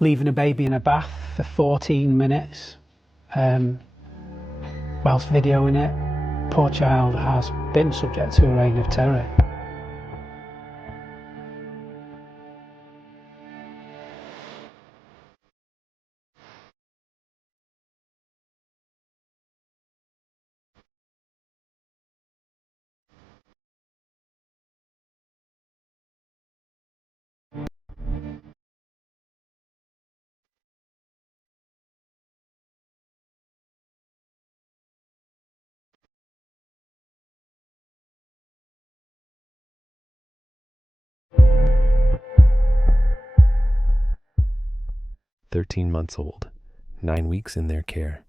leaving a baby in a bath for 14 minutes whilst videoing it. Poor child has been subject to a reign of terror. "13 months old, 9 weeks in their care,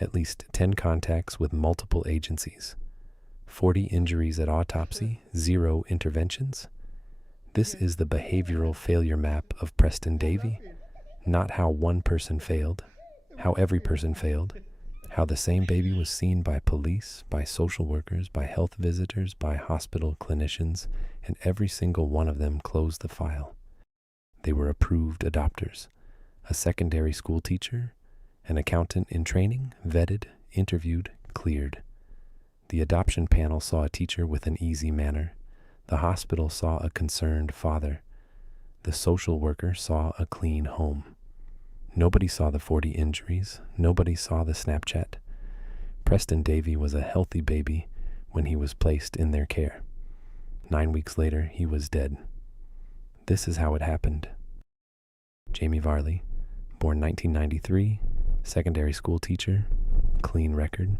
at least 10 contacts with multiple agencies, 40 injuries at autopsy, 0 interventions. This is the behavioral failure map of Preston Davey, not how one person failed, how every person failed, how the same baby was seen by police, by social workers, by health visitors, by hospital clinicians, and every single one of them closed the file. They were approved adopters. A secondary school teacher, an accountant in training, vetted, interviewed, cleared. The adoption panel saw a teacher with an easy manner. The hospital saw a concerned father. The social worker saw a clean home. Nobody saw the 40 injuries. Nobody saw the Snapchat. Preston Davey was a healthy baby when he was placed in their care. 9 weeks later, he was dead. This is how it happened. Jamie Varley, born 1993, secondary school teacher, clean record,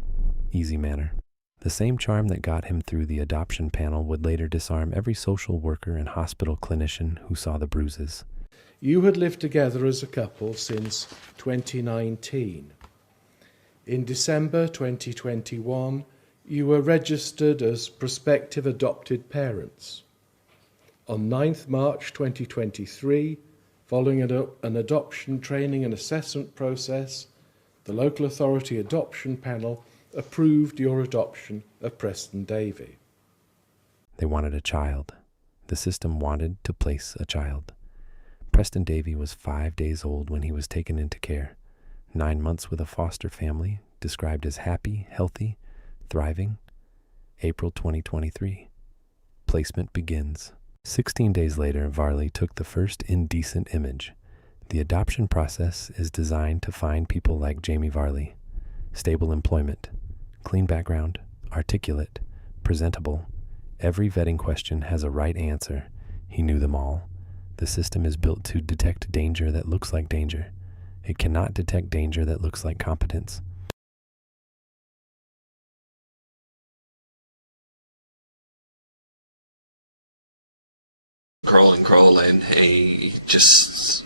easy manner. The same charm that got him through the adoption panel would later disarm every social worker and hospital clinician who saw the bruises. You had lived together as a couple since 2019. In December 2021, you were registered as prospective adopted parents. On 9th March 2023, following an adoption training and assessment process, the local authority adoption panel approved your adoption of Preston Davey. They wanted a child. The system wanted to place a child. Preston Davey was 5 days old when he was taken into care. 9 months with a foster family, described as happy, healthy, thriving. April 2023. Placement begins. 16 days later, Varley took the first indecent image. The adoption process is designed to find people like Jamie Varley. Stable employment, clean background, articulate, presentable. Every vetting question has a right answer. He knew them all. The system is built to detect danger that looks like danger. It cannot detect danger that looks like competence. Crawling, he just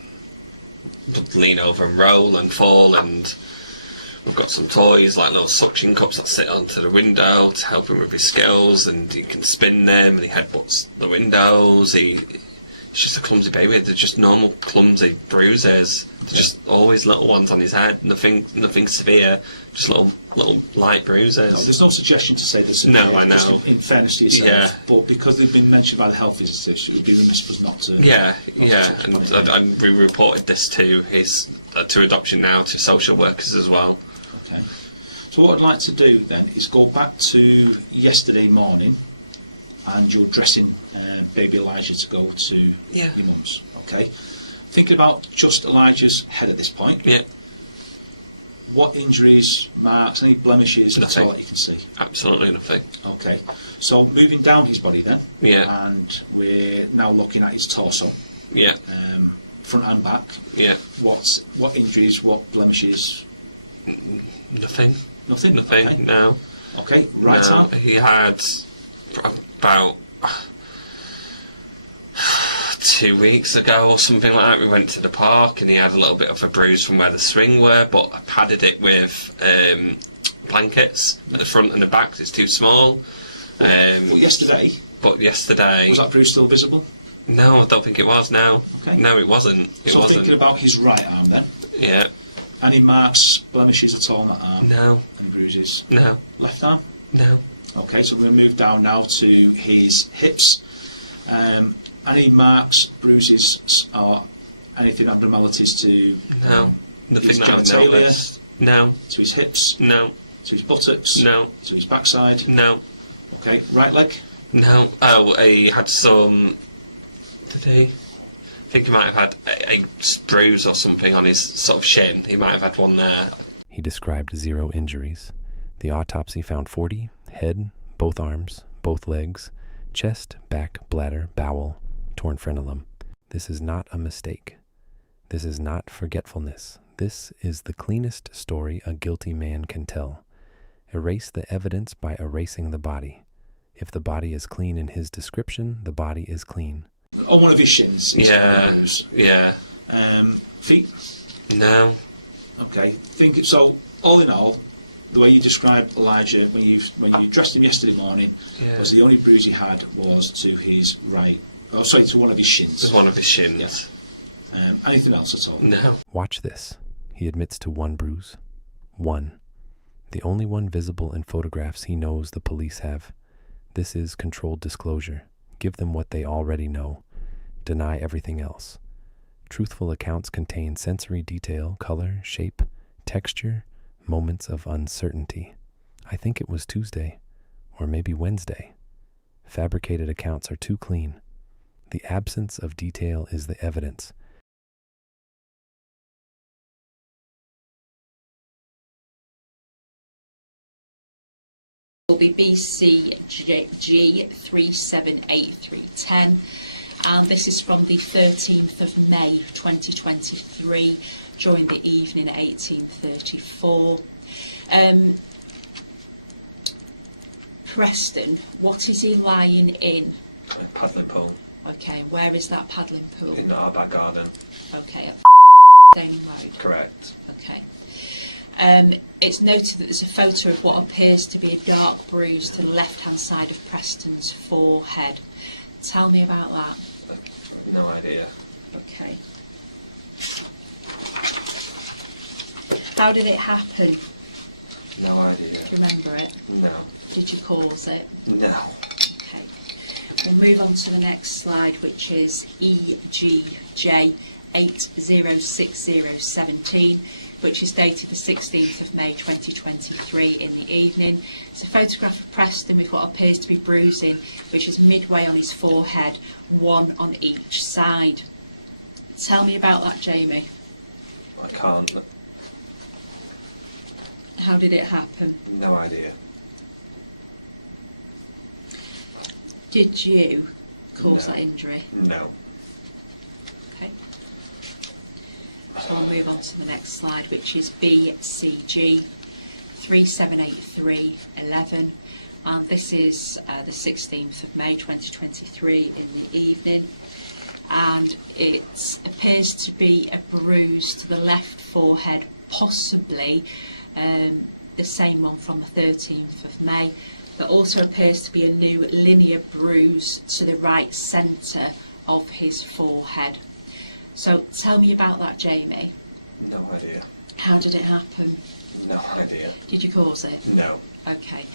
would lean over and roll and fall, and we've got some toys like little suction cups that sit onto the window to help him with his skills, and he can spin them and he headbutts the windows. He's just a clumsy baby. They're just normal clumsy bruises. They're just always little ones on his head, nothing severe, just little light bruises. No, there's no suggestion to say this. No, I know. In fairness to yourself, yeah. But because they've been mentioned by the health visitors, it would be remiss for us not to. Yeah. And we reported this to adoption now to social workers as well. Okay. So what I'd like to do then is go back to yesterday morning, and you're dressing baby Elijah to go to your mum's. Okay. Thinking about just Elijah's head at this point. Yeah. What injuries, marks, any blemishes at all that you can see? Absolutely nothing. Okay. So moving down his body then. Yeah. And we're now looking at his torso. Yeah. Front and back. Yeah. What injuries, what blemishes? Nothing. Nothing? Okay. No. Okay. Right arm. He had about 2 weeks ago or something like that, we went to the park and he had a little bit of a bruise from where the swing were, but I padded it with blankets at the front and the back because it's too small. But yesterday? Was that bruise still visible? No, I don't think it was, no. Okay. No, it wasn't. Thinking about his right arm then? Yeah. Any marks, blemishes at all on that arm? No. Any bruises? No. Left arm? No. Okay, so we're going to move down now to his hips. Any marks, bruises, or Anything abnormalities to No. Nothing his that I've genitalia? noticed. No. To his hips? No. To his buttocks? No. To his backside? No. Okay, right leg? No. Oh, he had some... Did he? I think he might have had a bruise or something on his sort of shin. He might have had one there. He described 0 injuries. The autopsy found 40, head, both arms, both legs, chest, back, bladder, bowel, torn frenulum. This is not a mistake. This is not forgetfulness. This is the cleanest story a guilty man can tell. Erase the evidence by erasing the body. If the body is clean in his description, the body is clean. On one of his shins? Yeah. Yeah. Feet? No. Okay. So, all in all, the way you described Elijah when you dressed him yesterday morning was the only bruise he had was to his right. Oh, sorry, to one of his shins. It was one of his shins. Yeah. Anything else at all? No. Watch this. He admits to 1 bruise. 1. The only one visible in photographs he knows the police have. This is controlled disclosure. Give them what they already know. Deny everything else. Truthful accounts contain sensory detail, color, shape, texture, moments of uncertainty. I think it was Tuesday, or maybe Wednesday. Fabricated accounts are too clean. The absence of detail is the evidence. Will be BCG 378310, and this is from the 13th of May 2023 during the evening at 18:34. Preston, what is he lying in? A paddling pool. Okay, where is that paddling pool? In our back garden. Okay, at Davey Road. Correct. Okay. It's noted that there's a photo of what appears to be a dark bruise to the left-hand side of Preston's forehead. Tell me about that. No idea. Okay. How did it happen? No idea. Remember it? No. Did you cause it? No. Okay. We'll move on to the next slide, which is EGJ 806017, which is dated the 16th of May 2023 in the evening. It's a photograph of Preston with what appears to be bruising, which is midway on his forehead, 1 on each side. Tell me about that, Jamie. I can't. How did it happen? No idea. Did you cause that injury? No. Okay. So I'll move on to the next slide, which is BCG 378311, and this is the 16th of May 2023 in the evening, and it appears to be a bruise to the left forehead, possibly the same one from the 13th of May. There also appears to be a new linear bruise to the right centre of his forehead. So tell me about that, Jamie. No idea. How did it happen? No idea. Did you cause it? No. Okay.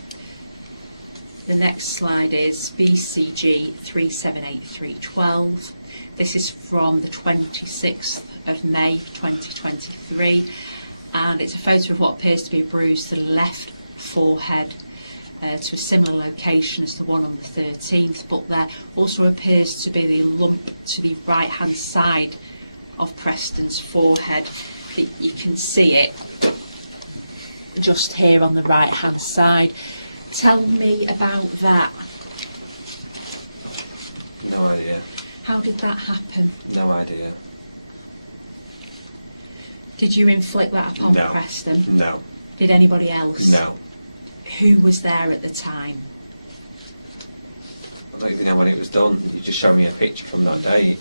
The next slide is BCG 378312. This is from the 26th of May 2023, and it's a photo of what appears to be a bruise to the left forehead, to a similar location as the one on the 13th, but there also appears to be the lump to the right hand side of Preston's forehead. You can see it just here on the right hand side. Tell me about that. No idea. How did that happen? No idea. Did you inflict that upon No. Preston? No. Did anybody else? No. Who was there at the time? I don't even know when it was done. You just showed me a picture from that day.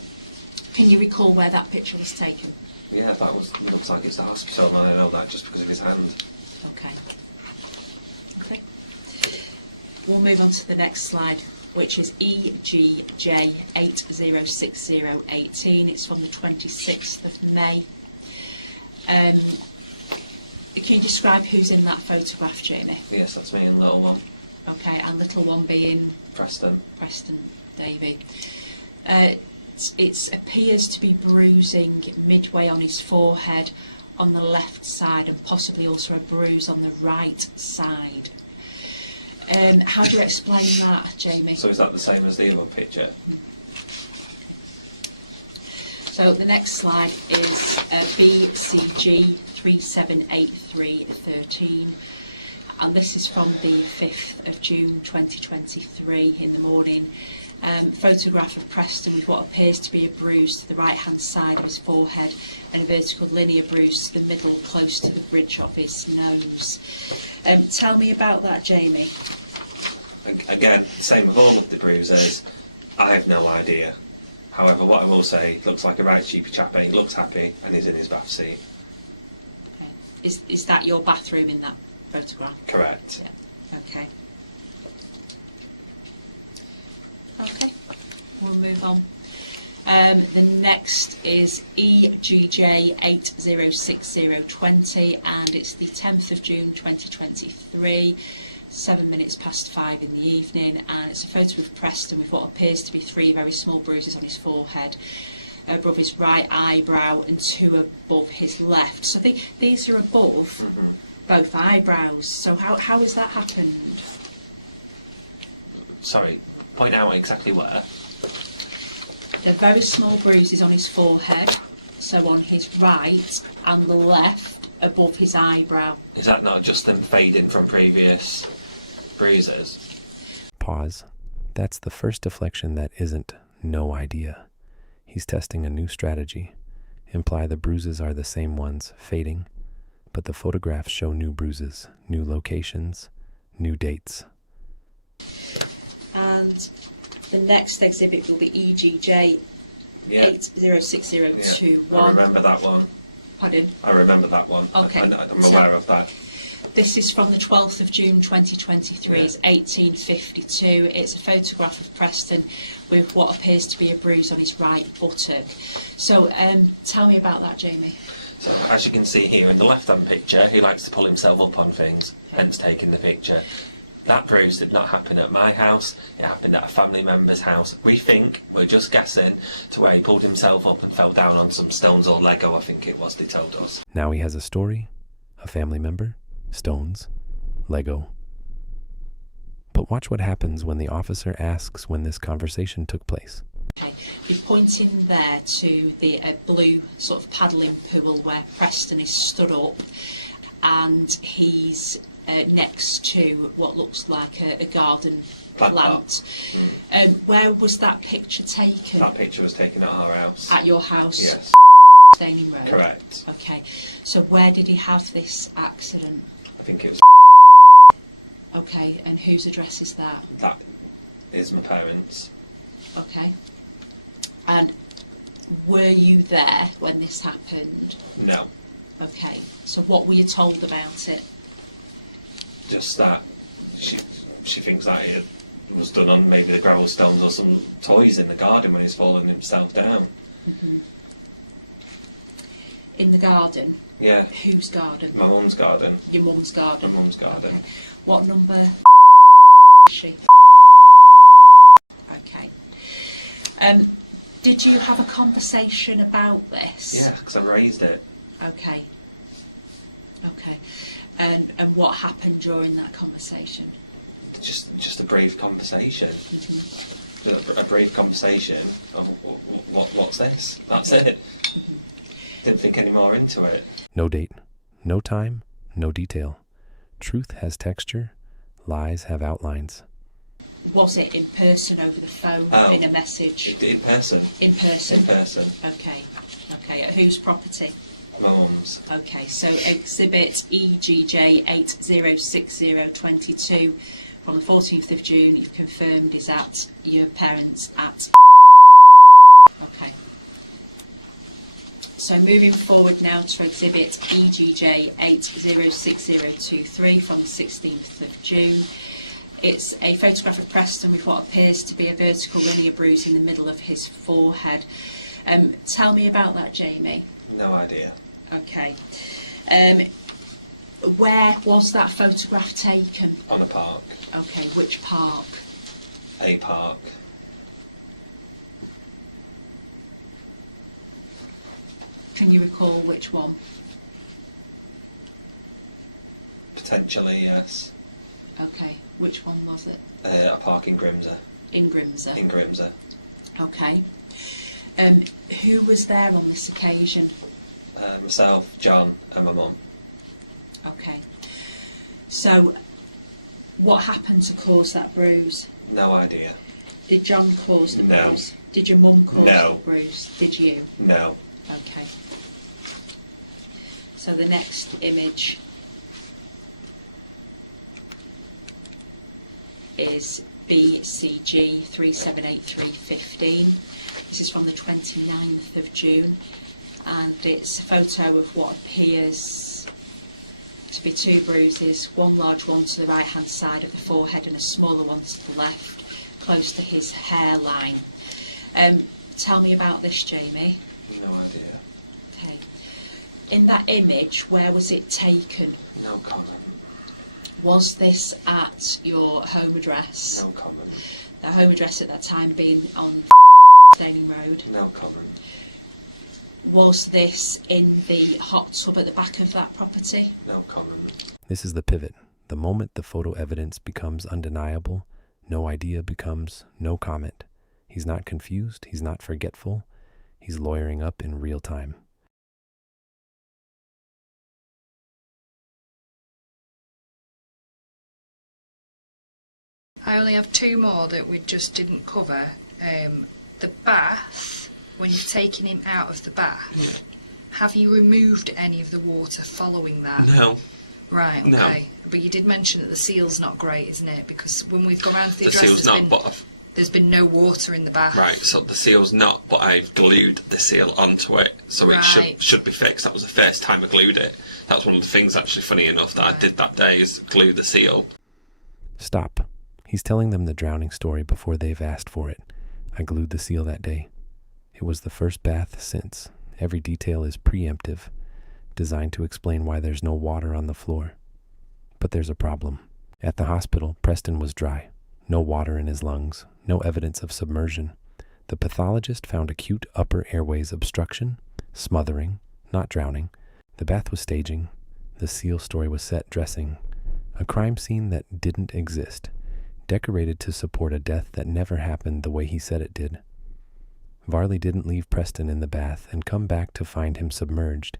Can you recall where that picture was taken? Yeah, that was. Looks like it's the hospital, and I know that just because of his hand. Okay. Okay. We'll move on to the next slide, which is EGJ 806018. It's from the 26th of May. Can you describe who's in that photograph, Jamie? Yes, that's me and little one. Okay, and little one being Preston. Preston Davey. it appears to be bruising midway on his forehead on the left side, and possibly also a bruise on the right side. How do you explain that, Jamie? So is that the same as the other picture? So the next slide is BCG 378313, and this is from the 5th of June 2023 in the morning. Photograph of Preston with what appears to be a bruise to the right hand side of his forehead and a vertical linear bruise to the middle close to the bridge of his nose. Tell me about that, Jamie. Again, same with all of the bruises. I have no idea. However, what I will say, it looks like a right cheapy chap, and he looks happy, and he's in his bath seat. Is that your bathroom in that photograph? Correct. Yeah. Okay. Okay, we'll move on. The next is EGJ 806020, and it's the 10th of June 2023, 7 minutes past 5 in the evening, and it's a photo of Preston with what appears to be 3 very small bruises on his forehead, above his right eyebrow and 2 above his left. So I think these are above both eyebrows. So how has that happened? Sorry, point out exactly where. They're very small bruises on his forehead, so on his right and the left above his eyebrow. Is that not just them fading from previous bruises? Pause. That's the first deflection that isn't no idea. He's testing a new strategy. Imply the bruises are the same ones, fading, but the photographs show new bruises, new locations, new dates. And the next exhibit will be EGJ 806021. I remember that one. Pardon? I remember that one. Okay. I'm aware of that. This is from the 12th of June 2023. It's 1852. It's a photograph of Preston with what appears to be a bruise on his right buttock. So tell me about that, Jamie. So as you can see here in the left-hand picture, he likes to pull himself up on things, hence taking the picture. That bruise did not happen at my house, it happened at a family member's house. We think, we're just guessing, to where he pulled himself up and fell down on some stones or Lego, I think it was, they told us. Now he has a story, a family member, stones, Lego. But watch what happens when the officer asks when this conversation took place. Okay. You're pointing there to the blue sort of paddling pool where Preston is stood up, and he's next to what looks like a garden plant. Where was that picture taken? That picture was taken at our house. At your house? Yes. Staining Road? Correct. Okay. So where did he have this accident? I think it was. Okay, and whose address is that? That is my parents'. Okay. And were you there when this happened? No. Okay. So what were you told about it? Just that she thinks that it was done on maybe the gravel stones or some toys in the garden when he's fallen himself down. Mm-hmm. In the garden? Yeah. Whose garden? My mum's garden. Your mum's garden? My mum's garden. Okay. What number is she? Okay. Did you have a conversation about this? Yeah, because I raised it. Okay. Okay. And what happened during that conversation? Just a brief conversation. A brief conversation of what's this? That's it. Didn't think any more into it. No date, no time, no detail. Truth has texture, lies have outlines. Was it in person, over the phone, in a message? In person. In person? In person. Okay. Okay, at whose property? My mum's. Okay, so exhibit EGJ 806022 from the 14th of June, you've confirmed is at your parents at. Okay. So moving forward now to exhibit EGJ 806023 from the 16th of June. It's a photograph of Preston with what appears to be a vertical linear bruise in the middle of his forehead. Tell me about that, Jamie. No idea. Okay. Where was that photograph taken? On a park. Okay, which park? A park. Can you recall which one? Potentially, yes. Okay, which one was it? A park in Grimsby. In Grimsby? In Grimsby. Okay. Who was there on this occasion? Myself, John, and my mum. Okay. So, what happened to cause that bruise? No idea. Did John cause the No. bruise? Did your mum cause No. the bruise? Did you? No. Okay. So the next image is BCG 378315. This is from the 29th of June, and it's a photo of what appears to be two bruises, one large one to the right hand side of the forehead and a smaller one to the left, close to his hairline. Tell me about this, Jamie. No idea. Okay. In that image, where was it taken? No comment. Was this at your home address? No comment. The home address at that time being on Staining Road? No comment. Was this in the hot tub at the back of that property? No comment. This is the pivot. The moment the photo evidence becomes undeniable, no idea becomes no comment. He's not confused, he's not forgetful, he's lawyering up in real time. I only have two more that we just didn't cover. The bath, when you've taken him out of the bath, have you removed any of the water following that? No. Right, okay. No. But you did mention that the seal's not great, isn't it? Because when we've gone around to the The address, seal's not, but there's been no water in the bath. right. So the seal's not, but I've glued the seal onto it, so it Right. should be fixed. That was the first time I glued it. That was one of the things, actually, funny enough, that I did that day is glue the seal. Stop. He's telling them the drowning story before they've asked for it. I glued the seal that day. It was the first bath since. Every detail is preemptive, designed to explain why there's no water on the floor. But there's a problem. At the hospital, Preston was dry. No water in his lungs. No evidence of submersion. The pathologist found acute upper airways obstruction, smothering, not drowning. The bath was staging. The seal story was set dressing. A crime scene that didn't exist. Decorated to support a death that never happened the way he said it did. Varley didn't leave Preston in the bath and come back to find him submerged.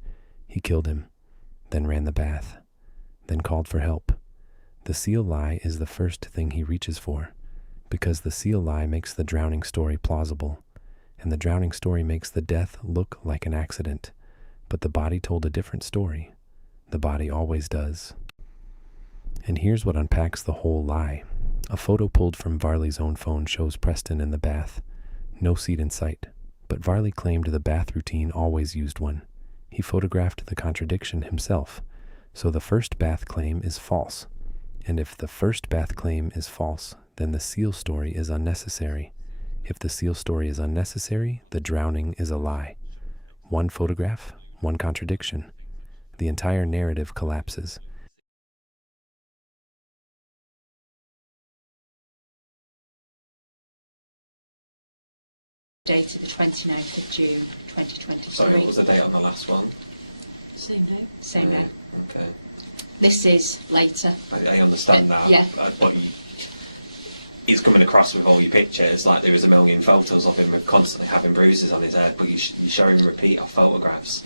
He killed him, then ran the bath, then called for help. The seal lie is the first thing he reaches for, because the seal lie makes the drowning story plausible, and the drowning story makes the death look like an accident. But the body told a different story. The body always does. And here's what unpacks the whole lie. A photo pulled from Varley's own phone shows Preston in the bath. No seat in sight, but Varley claimed the bath routine always used one. He photographed the contradiction himself, so the first bath claim is false. And if the first bath claim is false, then the seal story is unnecessary. If the seal story is unnecessary, the drowning is a lie. One photograph, one contradiction. The entire narrative collapses. Dated the 29th of June 2023. Sorry, what was the date on the last one? Same day. Same day. Okay. This is later. I understand that. Yeah. But he's coming across with all your pictures, like there is a million photos of him with constantly having bruises on his head, but you're showing him repeat of photographs.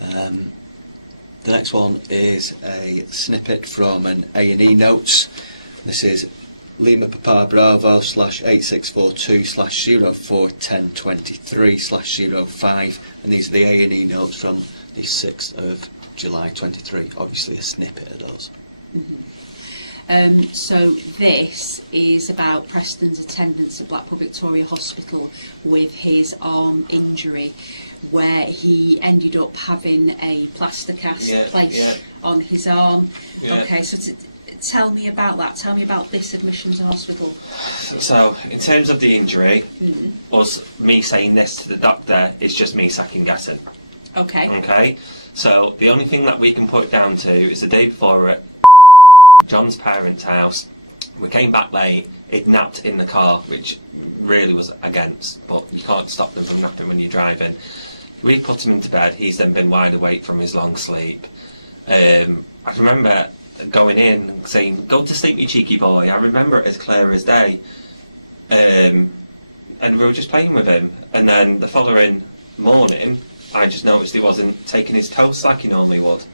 The next one is a snippet from an A&E notes. This is Lima Papa Bravo /864/041023/05, and these are the A&E notes from the 6th of July 23. Obviously a snippet of those. So this is about Preston's attendance at Blackpool Victoria Hospital with his arm injury, where he ended up having a plaster cast placed on his arm. Yeah. Okay, so tell me about that. Tell me about this admission to hospital. So, in terms of the injury, was me saying this to the doctor is just me second guessing. Okay. Okay? So, the only thing that we can put it down to is the day before we're at John's parents' house. We came back late, it napped in the car, which really was against, but you can't stop them from napping when you're driving. we put him into bed. He's then been wide awake from his long sleep. I remember going in and saying, "Go to sleep, you cheeky boy." I remember it as clear as day. And we were just playing with him. And then the following morning, I just noticed he wasn't taking his toast like he normally would.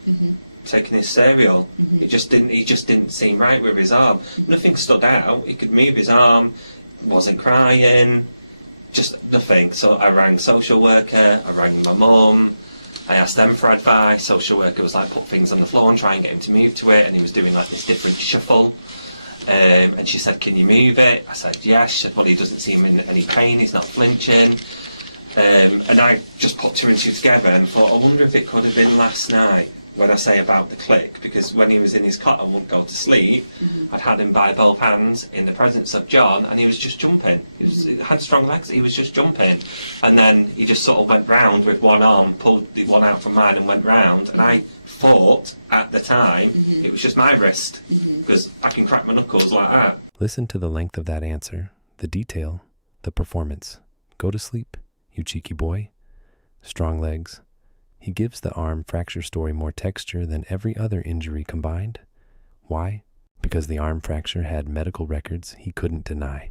Taking his cereal. He just didn't seem right with his arm. Nothing stood out. He could move his arm, wasn't crying, just nothing. So I rang social worker, I rang my mum, I asked them for advice. Social worker was like, put things on the floor and try and get him to move to it, and he was doing like this different shuffle. And she said, "Can you move it?" I said, "Yes." But he doesn't seem in any pain, he's not flinching. And I just put two and two together and thought, I wonder if it could have been last night, when I say about the click, because when he was in his cot and wouldn't go to sleep, I'd had him by both hands in the presence of John, and he was just jumping. He had strong legs, he was just jumping. And then he just sort of went round with one arm, pulled the one out from mine and went round, and I thought at the time it was just my wrist, because I can crack my knuckles like that. Listen to the length of that answer, the detail, the performance. Go to sleep, you cheeky boy. Strong legs. He gives the arm fracture story more texture than every other injury combined. Why? Because the arm fracture had medical records he couldn't deny,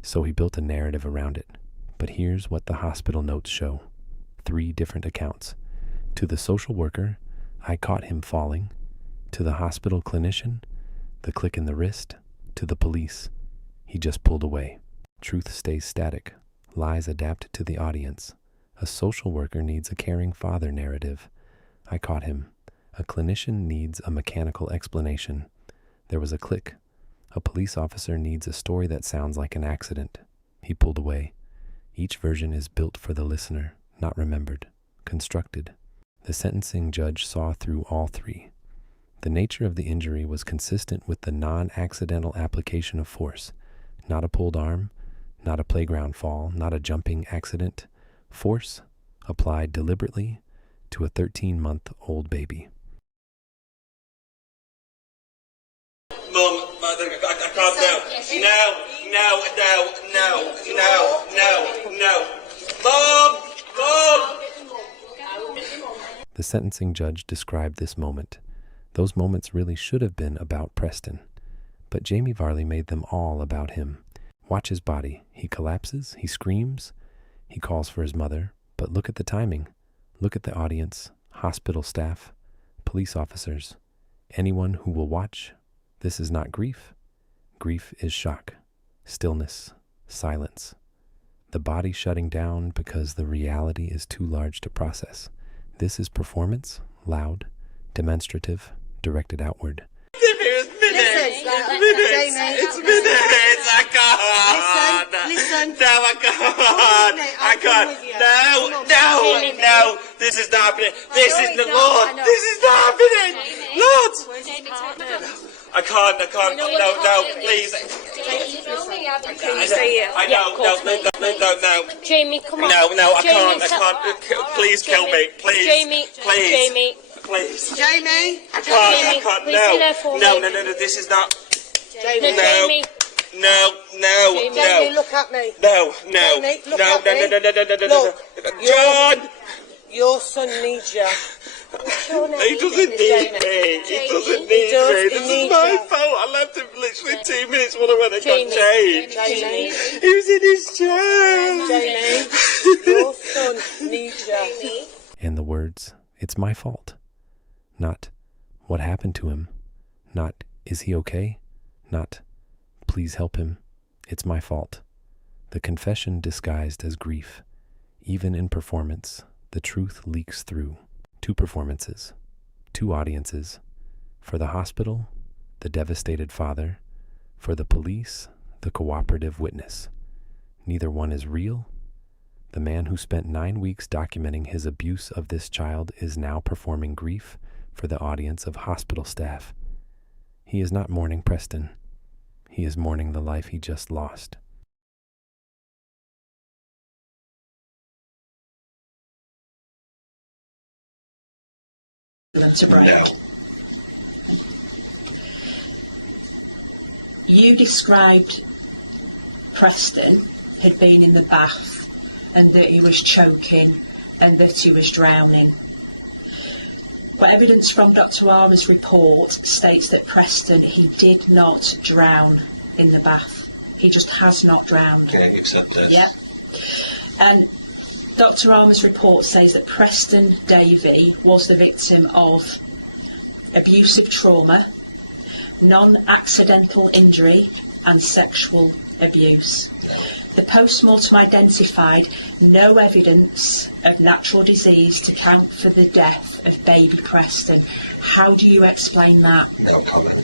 so he built a narrative around it. But here's what the hospital notes show. 3 different accounts. To the social worker, I caught him falling. To the hospital clinician, the click in the wrist. To the police, he just pulled away. Truth stays static. Lies adapt to the audience. A social worker needs a caring father narrative. I caught him. A clinician needs a mechanical explanation. There was a click. A police officer needs a story that sounds like an accident. He pulled away. Each version is built for the listener, not remembered, constructed. The sentencing judge saw through all 3. The nature of the injury was consistent with the non-accidental application of force. Not a pulled arm, not a playground fall, not a jumping accident. Force applied deliberately to a 13-month-old baby. Mum, I can't no. Mum! The sentencing judge described this moment. Those moments really should have been about Preston, but Jamie Varley made them all about him. Watch his body. He collapses, he screams, he calls for his mother, but look at the timing. Look at the audience, hospital staff, police officers, anyone who will watch. This is not grief. Grief is shock, stillness, silence. The body shutting down because the reality is too large to process. This is performance, loud, demonstrative, directed outward. It's minutes. I can't. Listen. No, I can't. No. This is not happening. This is the Lord. This is not happening. Lord. I can't. No, please. I know. No. Jamie, come on. No, I can't. Please kill me. Please. Jamie. Please. Jamie. I can't. No. This is not. Jamie. No. Jamie, look at me. No. Jamie, look at me. No. John. Your son needs you. He doesn't need me. He doesn't need me. This is my fault. I left him literally 2 minutes when I went and got changed. Jamie. He was in his chair. Jamie, your son needs you. And the words, "It's my fault." Not, "What happened to him?" Not, "Is he okay?" Not, "Please help him. It's my fault." The confession disguised as grief. Even in performance, the truth leaks through. 2 performances, 2 audiences. For the hospital, the devastated father. For the police, the cooperative witness. Neither one is real. The man who spent 9 weeks documenting his abuse of this child is now performing grief for the audience of hospital staff. He is not mourning Preston. He is mourning the life he just lost. To break. You described Preston had been in the bath and that he was choking and that he was drowning. But evidence from Dr. Armour's report states that Preston, he did not drown in the bath. He just has not drowned. Can you accept this? Yep. And Dr. Armour's report says that Preston Davey was the victim of abusive trauma, non-accidental injury and sexual abuse. The post-mortem identified no evidence of natural disease to count for the death of baby Preston. How do you explain that? No comment.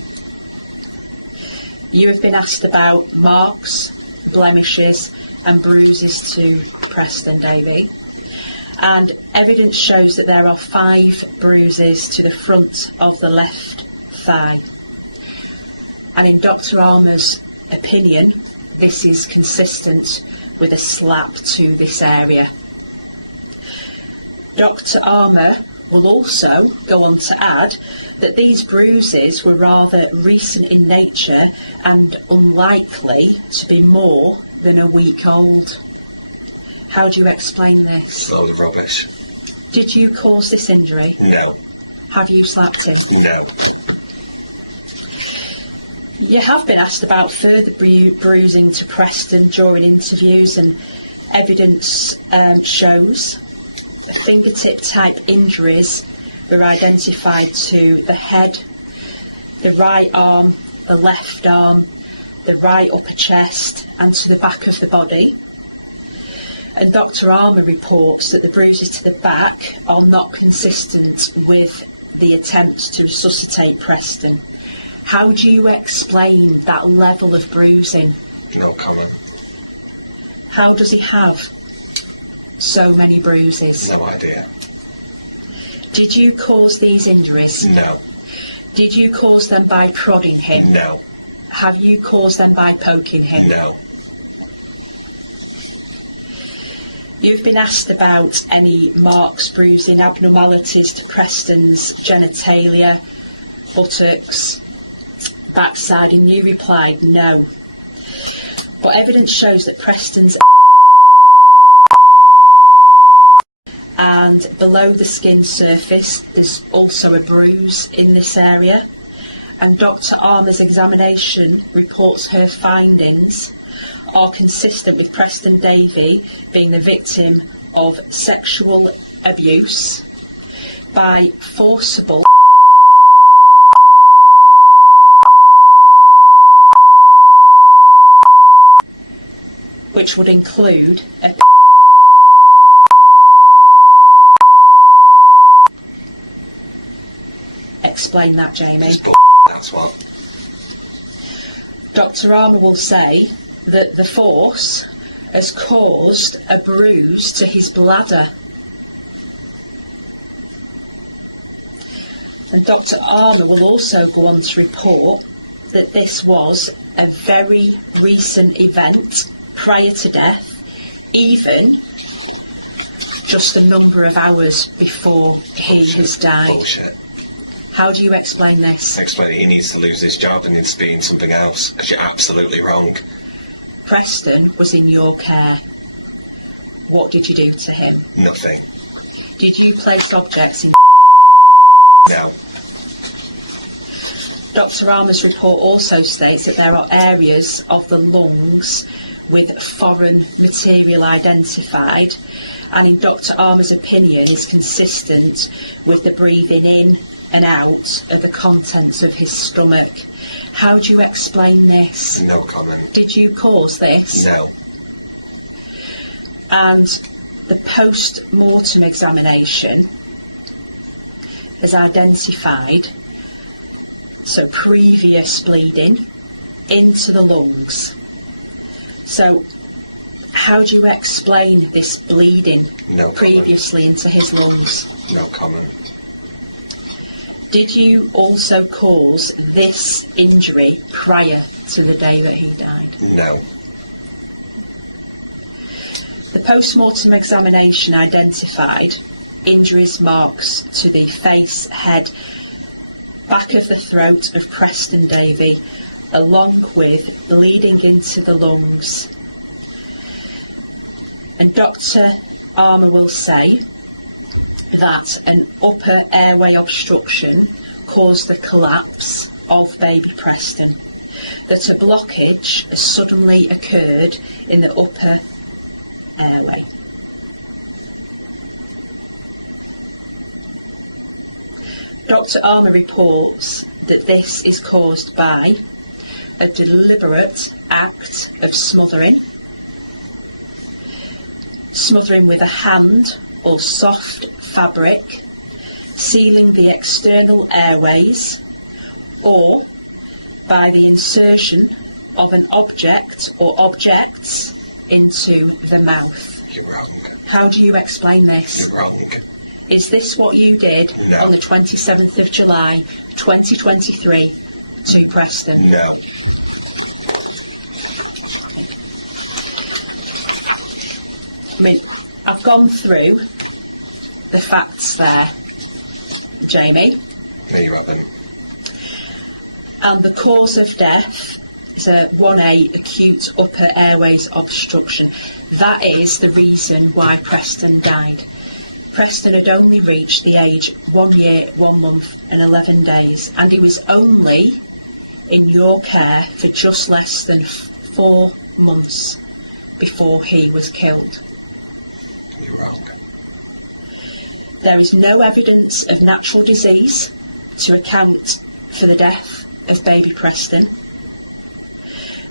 You have been asked about marks, blemishes and bruises to Preston Davey. And evidence shows that there are 5 bruises to the front of the left thigh. And in Dr. Armour's opinion, this is consistent with a slap to this area. Dr. Armour will also go on to add that these bruises were rather recent in nature and unlikely to be more than a week old. How do you explain this? Slowly rubbish. Did you cause this injury? No. Have you slapped him? No. You have been asked about further bruising to Preston during interviews, and evidence shows fingertip type injuries were identified to the head, the right arm, the left arm, the right upper chest and to the back of the body. And Dr. Armour reports that the bruises to the back are not consistent with the attempt to resuscitate Preston. How do you explain that level of bruising? No comment. How does he have so many bruises? No idea. Did you cause these injuries? No. Did you cause them by prodding him? No. Have you caused them by poking him? No. You've been asked about any marks, bruising, abnormalities to Preston's genitalia, buttocks, backside, and you replied no. But evidence shows that Preston's and below the skin surface there's also a bruise in this area, and Dr. Armour's examination reports her findings are consistent with Preston Davey being the victim of sexual abuse by forcible which would include a Explain that, Jamie. That's one. Dr. Armour will say that the force has caused a bruise to his bladder. And Dr. Armour will also go on to report that this was a very recent event prior to death, even just a number of hours before he has died. Bullshit. How do you explain this? Explain he needs to lose his job and needs to be in something else. You're absolutely wrong. Preston was in your care. What did you do to him? Nothing. Did you place objects in? No. Dr. Armour's report also states that there are areas of the lungs with foreign material identified, and in Dr. Armour's opinion is consistent with the breathing in and out of the contents of his stomach. How do you explain this? No comment. Did you cause this? No. And the post-mortem examination has identified previous bleeding into the lungs. So how do you explain this bleeding previously into his lungs? No comment. Did you also cause this injury prior to the day that he died? No. The post-mortem examination identified injuries, marks to the face, head, back of the throat of Preston Davey, along with bleeding into the lungs. And Dr. Armour will say that an upper airway obstruction caused the collapse of baby Preston, that a blockage suddenly occurred in the upper airway. Dr. Armour reports that this is caused by a deliberate act of smothering with a hand or soft fabric, sealing the external airways, or by the insertion of an object or objects into the mouth. You're wrong. How do you explain this? You're wrong. Is this what you did on the 27th of July 2023 to Preston? No. I mean, I've gone through the facts there, Jamie. No, you haven't. And the cause of death is a 1A acute upper airways obstruction. That is the reason why Preston died. Preston had only reached the age 1 year, 1 month and 11 days, and he was only in your care for just less than 4 months before he was killed. You're wrong. There is no evidence of natural disease to account for the death of baby Preston.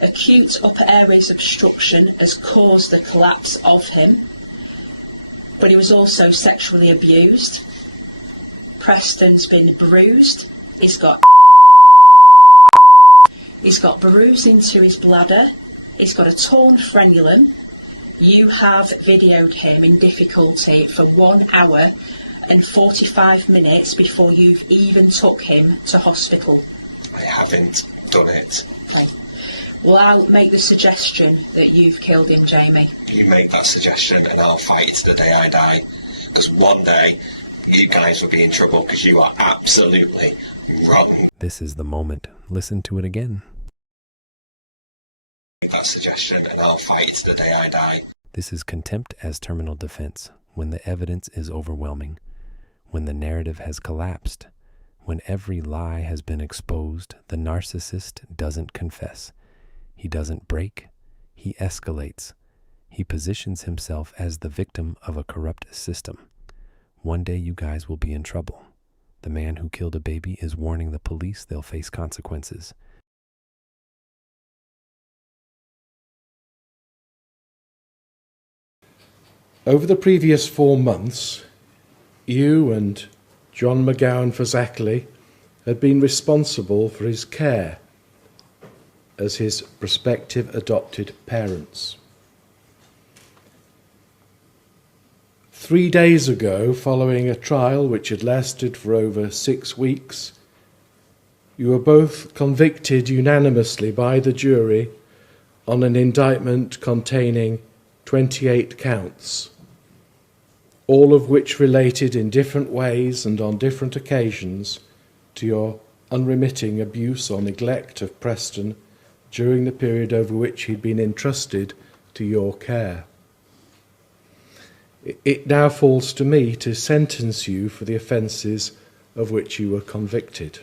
Acute upper airways obstruction has caused the collapse of him, but he was also sexually abused. Preston's been bruised. He's got bruising to his bladder. He's got a torn frenulum. You have videoed him in difficulty for 1 hour and 45 minutes before you've even took him to hospital. I haven't done it. Right. Well, I'll make the suggestion that you've killed him, Jamie. You make that suggestion and I'll fight the day I die. Because one day, you guys will be in trouble because you are absolutely wrong. This is the moment. Listen to it again. Make that suggestion and I'll fight the day I die. This is contempt as terminal defense, when the evidence is overwhelming, when the narrative has collapsed, when every lie has been exposed. The narcissist doesn't confess. He doesn't break. He escalates. He positions himself as the victim of a corrupt system. One day you guys will be in trouble. The man who killed a baby is warning the police they'll face consequences. Over the previous 4 months, you and John McGowan-Fazakerley had been responsible for his care as his prospective adopted parents. 3 days ago, following a trial which had lasted for over 6 weeks, you were both convicted unanimously by the jury on an indictment containing 28 counts, all of which related in different ways and on different occasions to your unremitting abuse or neglect of Preston during the period over which he'd been entrusted to your care. It now falls to me to sentence you for the offences of which you were convicted.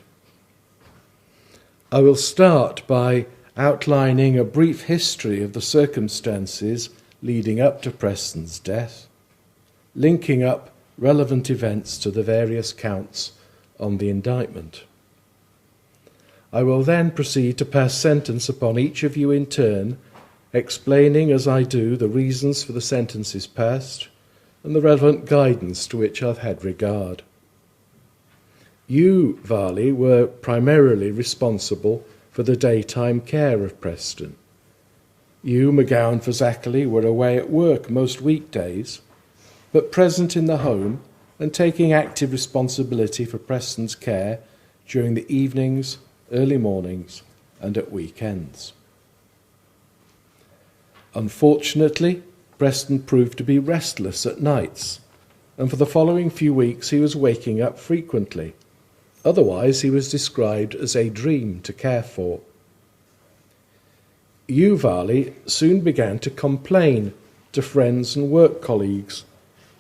I will start by outlining a brief history of the circumstances leading up to Preston's death, linking up relevant events to the various counts on the indictment. I will then proceed to pass sentence upon each of you in turn, explaining as I do the reasons for the sentences passed and the relevant guidance to which I've had regard. You, Varley, were primarily responsible for the daytime care of Preston. You, McGowan-Fazakerley, were away at work most weekdays, but present in the home and taking active responsibility for Preston's care during the evenings, early mornings and at weekends. Unfortunately, Preston proved to be restless at nights, and for the following few weeks he was waking up frequently. Otherwise he was described as a dream to care for. You, Varley, soon began to complain to friends and work colleagues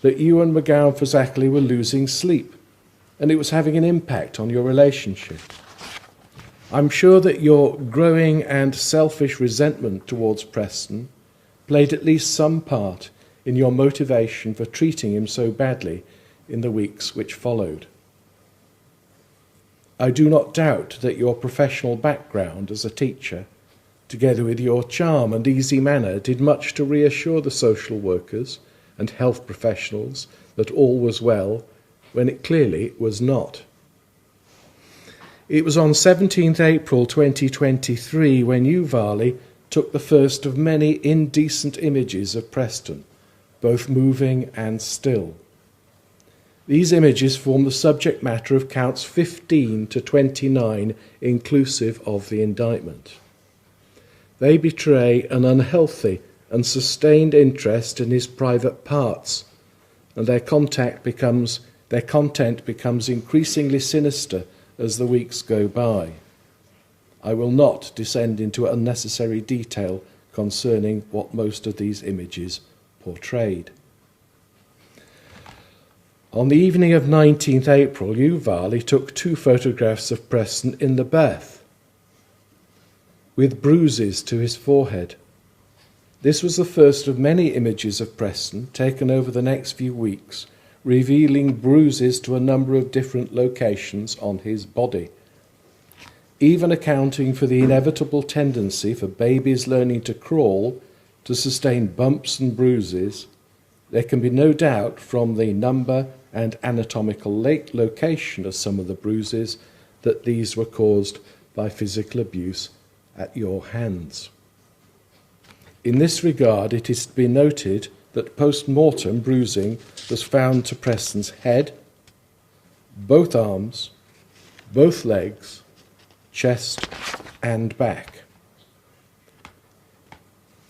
that you and McGowan-Fazakerley were losing sleep, and it was having an impact on your relationship. I'm sure that your growing and selfish resentment towards Preston played at least some part in your motivation for treating him so badly in the weeks which followed. I do not doubt that your professional background as a teacher, together with your charm and easy manner, did much to reassure the social workers and health professionals that all was well, when it clearly was not. It was on 17th April 2023 when you, Varley, took the first of many indecent images of Preston, both moving and still. These images form the subject matter of counts 15 to 29, inclusive of the indictment. They betray an unhealthy and sustained interest in his private parts, and their content becomes increasingly sinister as the weeks go by. I will not descend into unnecessary detail concerning what most of these images portrayed. On the evening of 19th April, you, Varley, took 2 photographs of Preston in the bath, with bruises to his forehead. This was the first of many images of Preston taken over the next few weeks, revealing bruises to a number of different locations on his body. Even accounting for the inevitable tendency for babies learning to crawl to sustain bumps and bruises, there can be no doubt from the number and anatomical location of some of the bruises that these were caused by physical abuse at your hands. In this regard, it is to be noted that post-mortem bruising was found to Preston's head, both arms, both legs, chest and back.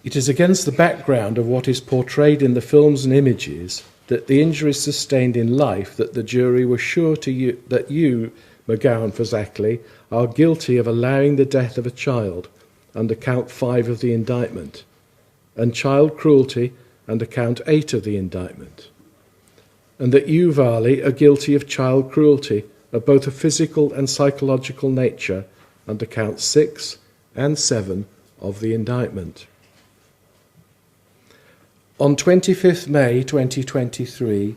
It is against the background of what is portrayed in the films and images that the injuries sustained in life that the jury were sure that you, McGowan-Fazakerley, are guilty of allowing the death of a child under count 5 of the indictment, and child cruelty under count 8 of the indictment, and that you, Varley, are guilty of child cruelty of both a physical and psychological nature under count 6 and 7 of the indictment. On 25th May 2023,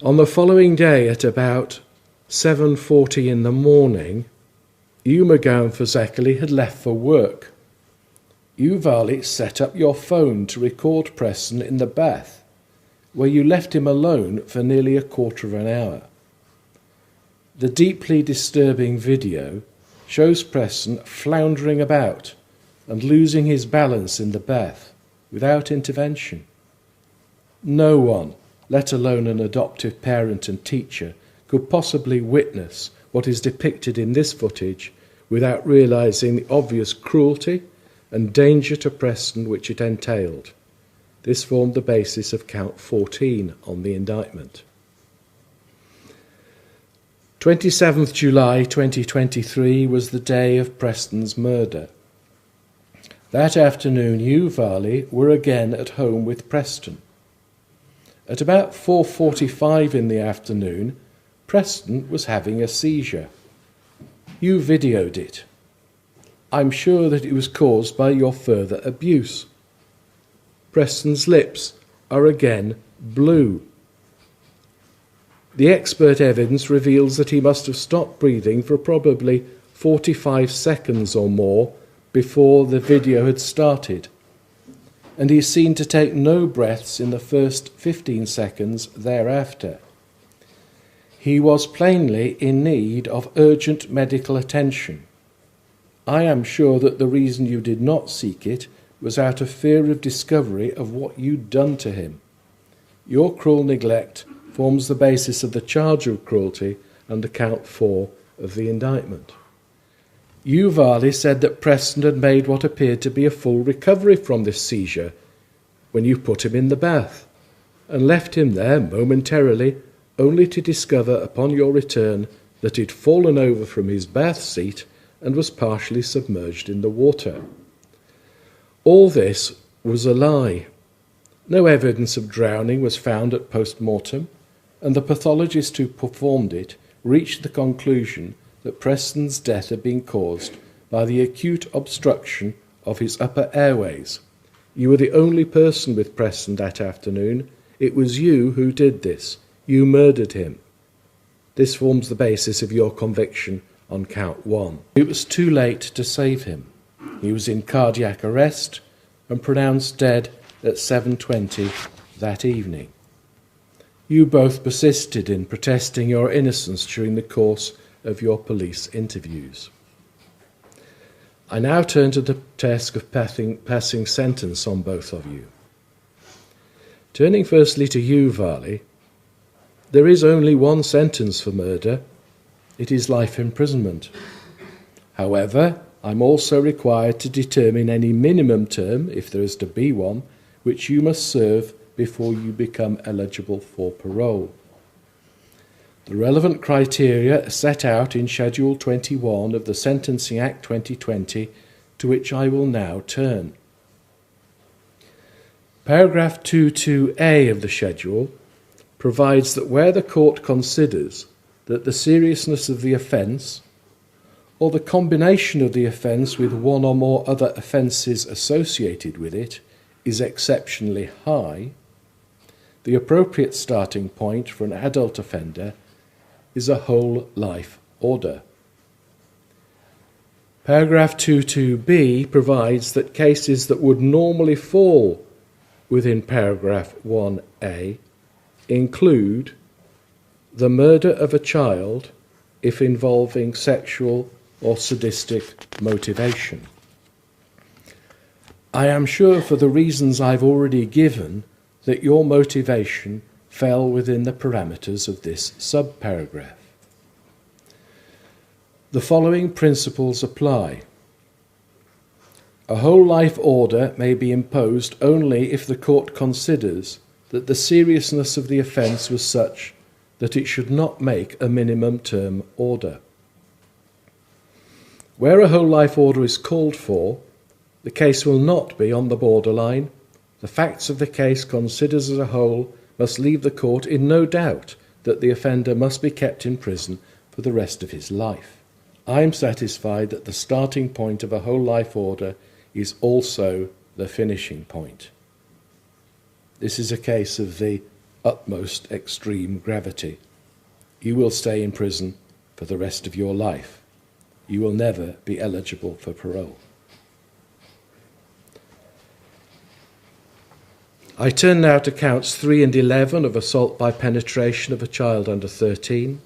On the following day at about 7:40 in the morning, you, McGowan-Fazakerley, had left for work. You, Varley, set up your phone to record Preston in the bath, where you left him alone for nearly a quarter of an hour. The deeply disturbing video shows Preston floundering about and losing his balance in the bath without intervention. No one, let alone an adoptive parent and teacher, could possibly witness what is depicted in this footage without realising the obvious cruelty and danger to Preston which it entailed. This formed the basis of count 14 on the indictment. 27th July 2023 was the day of Preston's murder. That afternoon you, Varley, were again at home with Preston. At about 4:45 in the afternoon, Preston was having a seizure. You videoed it. I'm sure that it was caused by your further abuse. Preston's lips are again blue. The expert evidence reveals that he must have stopped breathing for probably 45 seconds or more before the video had started, and he is seen to take no breaths in the first 15 seconds thereafter. He was plainly in need of urgent medical attention. I am sure that the reason you did not seek it was out of fear of discovery of what you'd done to him. Your cruel neglect forms the basis of the charge of cruelty under count 4 of the indictment. You, Varley, said that Preston had made what appeared to be a full recovery from this seizure when you put him in the bath and left him there momentarily, only to discover upon your return that he'd fallen over from his bath seat and was partially submerged in the water. All this was a lie. No evidence of drowning was found at post-mortem, and the pathologist who performed it reached the conclusion that Preston's death had been caused by the acute obstruction of his upper airways. You were the only person with Preston that afternoon. It was you who did this. You murdered him. This forms the basis of your conviction on count 1. It was too late to save him. He was in cardiac arrest and pronounced dead at 7:20 that evening. You both persisted in protesting your innocence during the course of your police interviews. I now turn to the task of passing sentence on both of you. Turning firstly to you, Varley, there is only one sentence for murder. It is life imprisonment. However, I'm also required to determine any minimum term, if there is to be one, which you must serve before you become eligible for parole. The relevant criteria are set out in Schedule 21 of the Sentencing Act 2020, to which I will now turn. Paragraph 22A of the schedule provides that where the court considers that the seriousness of the offence, or the combination of the offence with one or more other offences associated with it, is exceptionally high, the appropriate starting point for an adult offender is a whole life order. Paragraph 22B provides that cases that would normally fall within paragraph 1A include the murder of a child if involving sexual or sadistic motivation. I am sure, for the reasons I've already given, that your motivation fell within the parameters of this subparagraph. The following principles apply. A whole life order may be imposed only if the court considers that the seriousness of the offence was such that it should not make a minimum term order. Where a whole life order is called for, the case will not be on the borderline. The facts of the case considered as a whole must leave the court in no doubt that the offender must be kept in prison for the rest of his life. I am satisfied that the starting point of a whole life order is also the finishing point. This is a case of the utmost extreme gravity. You will stay in prison for the rest of your life. You will never be eligible for parole. I turn now to counts 3 and 11 of assault by penetration of a child under 13.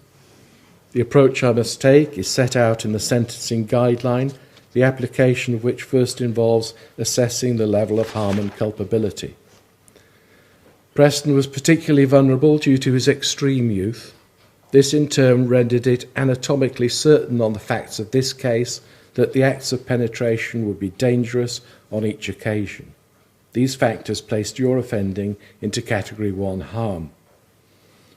The approach I must take is set out in the sentencing guideline, the application of which first involves assessing the level of harm and culpability. Preston was particularly vulnerable due to his extreme youth. This in turn rendered it anatomically certain on the facts of this case that the acts of penetration would be dangerous on each occasion. These factors placed your offending into Category 1 harm.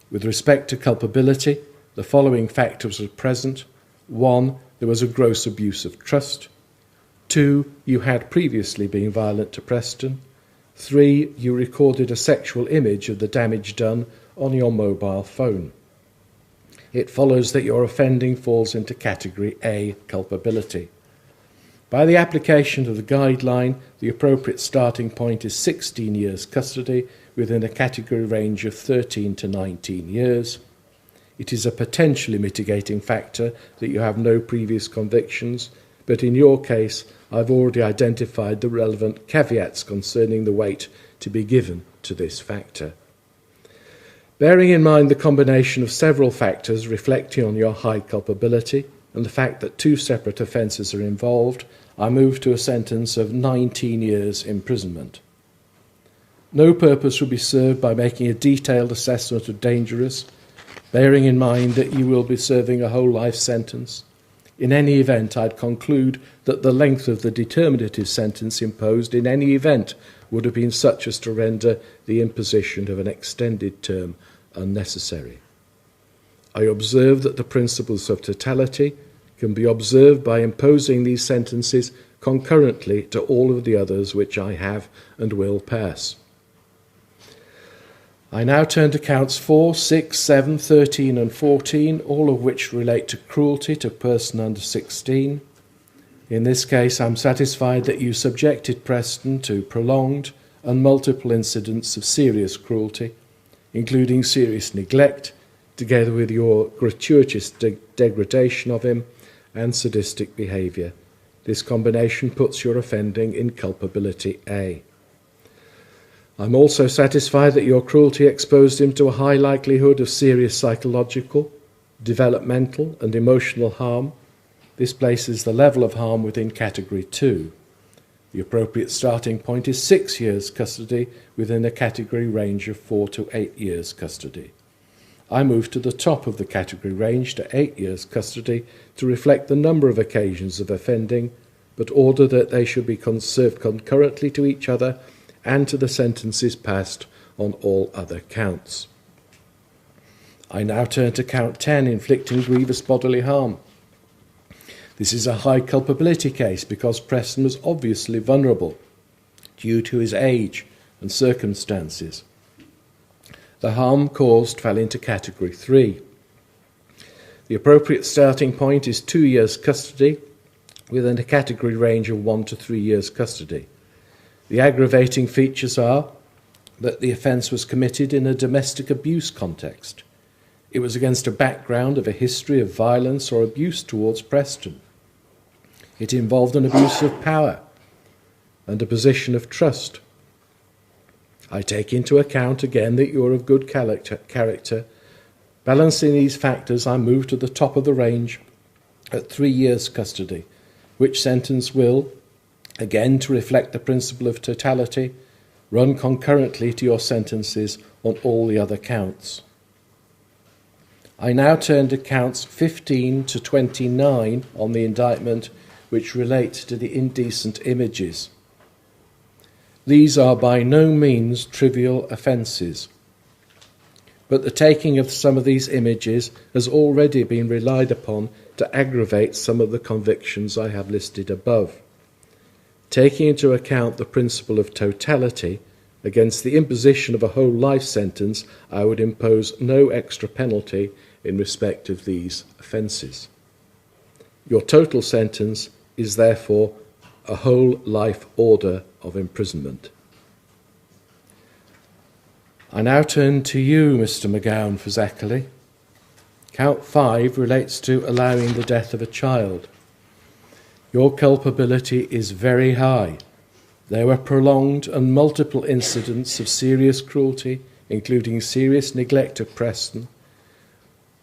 With respect to culpability, the following factors were present. 1, there was a gross abuse of trust. 2, you had previously been violent to Preston. 3, you recorded a sexual image of the damage done on your mobile phone. It follows that your offending falls into Category A, culpability. By the application of the guideline, the appropriate starting point is 16 years custody within a category range of 13 to 19 years. It is a potentially mitigating factor that you have no previous convictions, but in your case, I've already identified the relevant caveats concerning the weight to be given to this factor. Bearing in mind the combination of several factors reflecting on your high culpability, and the fact that 2 separate offences are involved, I move to a sentence of 19 years imprisonment. No purpose will be served by making a detailed assessment of dangerous, bearing in mind that you will be serving a whole life sentence. In any event, I'd conclude that the length of the determinative sentence imposed in any event would have been such as to render the imposition of an extended term unnecessary. I observe that the principles of totality can be observed by imposing these sentences concurrently to all of the others which I have and will pass. I now turn to counts 4, 6, 7, 13 and 14, all of which relate to cruelty to a person under 16. In this case, I'm satisfied that you subjected Preston to prolonged and multiple incidents of serious cruelty, including serious neglect, together with your gratuitous degradation of him and sadistic behaviour. This combination puts your offending in culpability A. I'm also satisfied that your cruelty exposed him to a high likelihood of serious psychological, developmental and emotional harm. This places the level of harm within Category 2. The appropriate starting point is 6 years custody within a category range of 4 to 8 years custody. I move to the top of the category range to 8 years custody to reflect the number of occasions of offending, but order that they should be served concurrently to each other and to the sentences passed on all other counts. I now turn to count 10, inflicting grievous bodily harm. This is a high culpability case because Preston was obviously vulnerable due to his age and circumstances. The harm caused fell into Category 3. The appropriate starting point is 2 years custody within a category range of 1 to 3 years custody. The aggravating features are that the offence was committed in a domestic abuse context. It was against a background of a history of violence or abuse towards Preston. It involved an abuse of power and a position of trust. I take into account again that you are of good character. Balancing these factors, I move to the top of the range at 3 years custody, which sentence will, again to reflect the principle of totality, run concurrently to your sentences on all the other counts. I now turn to counts 15 to 29 on the indictment, which relate to the indecent images. These are by no means trivial offences, but the taking of some of these images has already been relied upon to aggravate some of the convictions I have listed above. Taking into account the principle of totality, against the imposition of a whole life sentence, I would impose no extra penalty in respect of these offences. Your total sentence is therefore a whole life order of imprisonment. I now turn to you, Mr. McGowan-Fazakerley. Count 5 relates to allowing the death of a child. Your culpability is very high. There were prolonged and multiple incidents of serious cruelty, including serious neglect of Preston,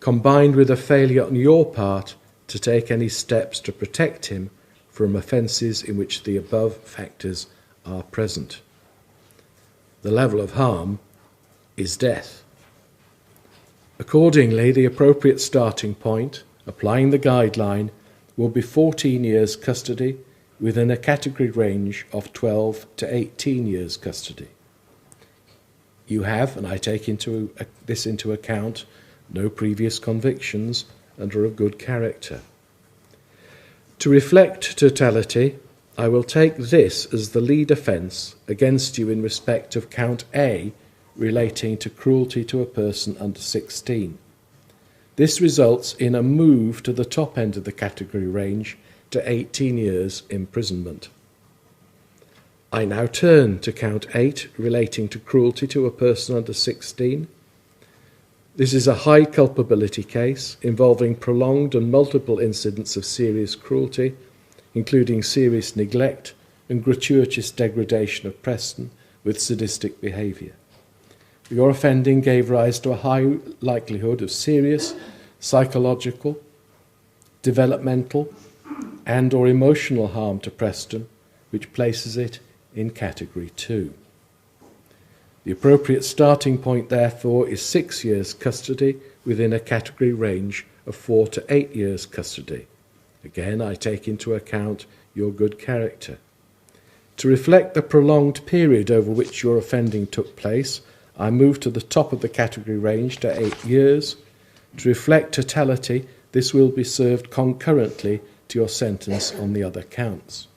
combined with a failure on your part to take any steps to protect him from offences in which the above factors are present. The level of harm is death. Accordingly, the appropriate starting point, applying the guideline, will be 14 years custody within a category range of 12 to 18 years custody. You have, and I take this into account, no previous convictions and are of good character. To reflect totality, I will take this as the lead offence against you in respect of count A relating to cruelty to a person under 16. This results in a move to the top end of the category range to 18 years imprisonment. I now turn to count 8 relating to cruelty to a person under 16. This is a high culpability case involving prolonged and multiple incidents of serious cruelty, including serious neglect and gratuitous degradation of Preston with sadistic behaviour. Your offending gave rise to a high likelihood of serious psychological, developmental and or emotional harm to Preston, which places it in category 2. The appropriate starting point, therefore, is 6 years custody within a category range of 4 to 8 years custody. Again, I take into account your good character. To reflect the prolonged period over which your offending took place, I move to the top of the category range to 8 years. To reflect totality, this will be served concurrently to your sentence on the other counts.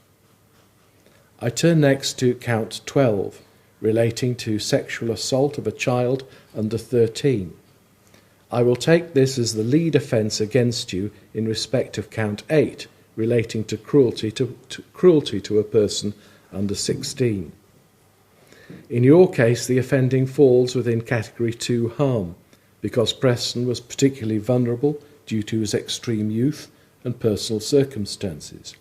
I turn next to count 12, relating to sexual assault of a child under 13. I will take this as the lead offence against you in respect of count 8, relating to cruelty to a person under 16. In your case, the offending falls within category 2 harm, because Preston was particularly vulnerable due to his extreme youth and personal circumstances.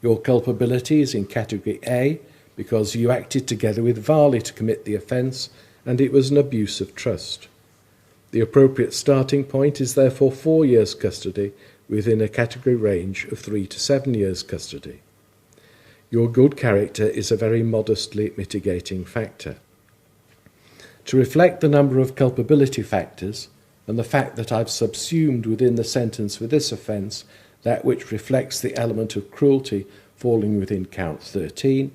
Your culpability is in category A, because you acted together with Varley to commit the offence, and it was an abuse of trust. The appropriate starting point is therefore 4 years custody within a category range of 3 to 7 years custody. Your good character is a very modestly mitigating factor. To reflect the number of culpability factors and the fact that I've subsumed within the sentence for this offence that which reflects the element of cruelty falling within count 13,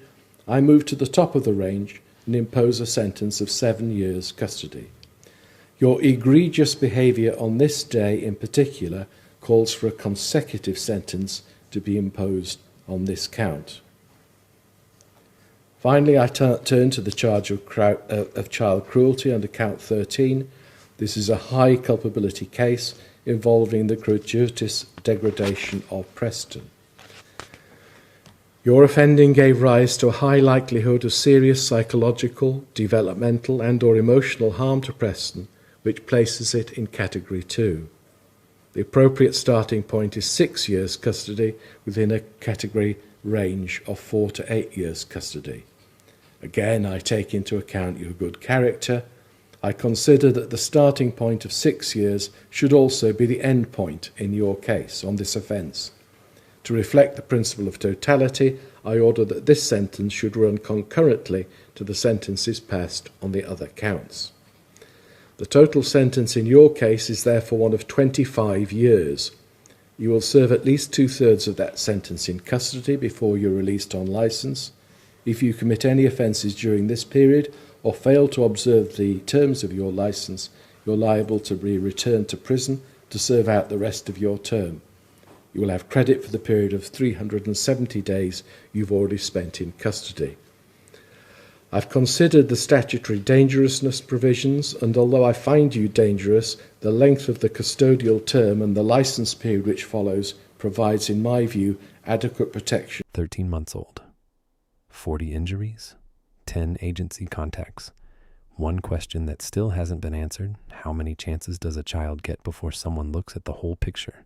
I move to the top of the range and impose a sentence of 7 years custody. Your egregious behaviour on this day in particular calls for a consecutive sentence to be imposed on this count. Finally, I turn to the charge of child cruelty under count 13. This is a high culpability case involving the gratuitous degradation of Preston. Your offending gave rise to a high likelihood of serious psychological, developmental and or emotional harm to Preston, which places it in category 2. The appropriate starting point is 6 years custody within a category range of 4 to 8 years custody. Again, I take into account your good character. I consider that the starting point of 6 years should also be the end point in your case on this offence. To reflect the principle of totality, I order that this sentence should run concurrently to the sentences passed on the other counts. The total sentence in your case is therefore one of 25 years. You will serve at least 2/3 of that sentence in custody before you're released on licence. If you commit any offences during this period or fail to observe the terms of your licence, you're liable to be returned to prison to serve out the rest of your term. You will have credit for the period of 370 days you've already spent in custody. I've considered the statutory dangerousness provisions, and although I find you dangerous, the length of the custodial term and the licence period which follows provides, in my view, adequate protection. 13 months old, 40 injuries, 10 agency contacts, One question that still hasn't been answered: how many chances does a child get before someone looks at the whole picture?